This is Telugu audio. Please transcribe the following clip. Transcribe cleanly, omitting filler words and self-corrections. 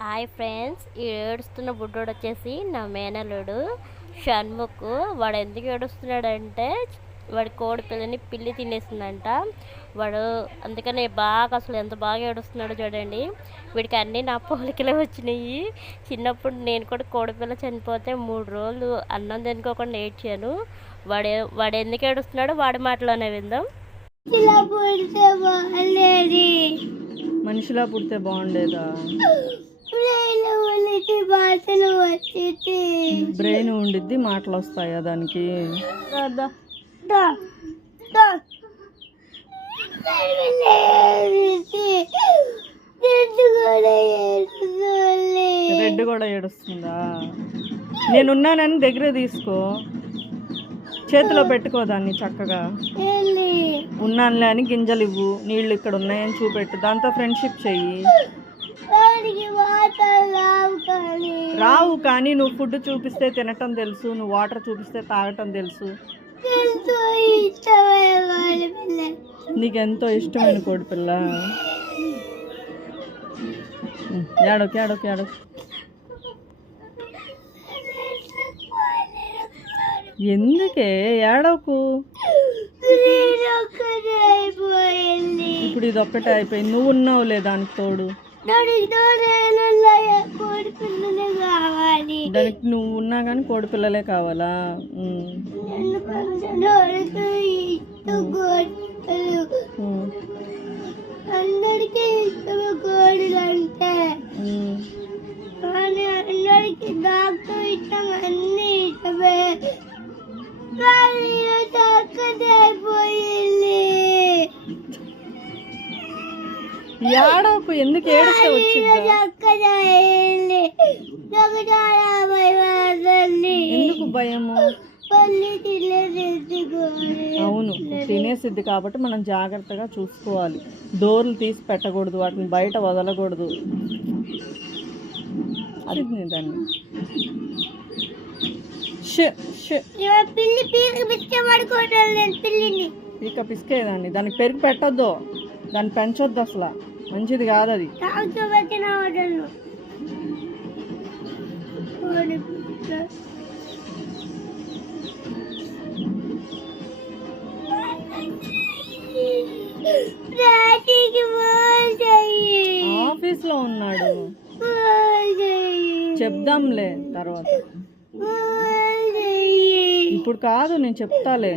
హాయ్ ఫ్రెండ్స్, ఈ ఏడుస్తున్న బుడ్డోడు వచ్చేసి నా మేనల్లుడు షణ్ముఖ్. వాడు ఎందుకు ఏడుస్తున్నాడంటే వాడి కోడి పిల్లని పిల్లి తినేసిందంట. వాడు అందుకని అసలు ఎంత బాగా ఏడుస్తున్నాడో చూడండి. వీడికి అన్నీ నా పోలికలే వచ్చినాయి. చిన్నప్పుడు నేను కూడా కోడిపిల్ల చనిపోతే 3 రోజులు అన్నం తినుకోకుండా ఏడ్చాను. వాడు ఎందుకు ఏడుస్తున్నాడో వాడి మాటలోనే విందాం. మనిషిలా పుడితే బాగుండేదా? బ్రెయిన్ ఉండిద్ది, మాటలు వస్తాయా దానికి? రెడ్ కూడా ఏడుస్తుందా? నేనున్నానని దగ్గర తీసుకో, చేతిలో పెట్టుకోదాన్ని చక్కగా. ఉన్నానులే అని గింజలు ఇవ్వు, నీళ్ళు ఇక్కడ ఉన్నాయని చూపెట్టు, దాంతో ఫ్రెండ్షిప్ చెయ్యి. రావు కానీ నువ్వు ఫుడ్ చూపిస్తే తినటం తెలుసు, నువ్వు వాటర్ చూపిస్తే తాగటం తెలుసు. నీకెంతో ఇష్టమైన కోడిపిల్ల. ఏడోకి ఏడోకి ఏడో. ఎందుకే ఏడవకు? ఇప్పుడు ఇది ఒక్కటే అయిపోయింది, నువ్వు ఉన్నావులే దానికి తోడు. దానికి నువ్వు ఉన్నా కానీ కోడి పిల్లలే కావాలా? అందరికీ ఇష్టమే కోడిలు అంటే, కానీ అందరికి డాక్టర్ ఇష్టం, అన్ని ఇష్టమే. కానీ చక్కదైపోయింది. ఏడవకు, ఎందుకు ఏడుస్తే వచ్చింది? ఎందుకు భయము? అవును, తినేసిద్ది కాబట్టి మనం జాగ్రత్తగా చూసుకోవాలి. డోర్లు తీసి పెట్టకూడదు, వాటిని బయట వదలకూడదు. అది దాన్ని ఇక పిసికేదాన్ని, దానికి పెరుగు పెట్టద్దు, దాన్ని పెంచొద్దు, అసలు మంచిది కాదు అది. ఆఫీస్లో ఉన్నాడు, చెప్దాంలే తర్వాత. ఇప్పుడు కాదు, నేను చెప్తాలే.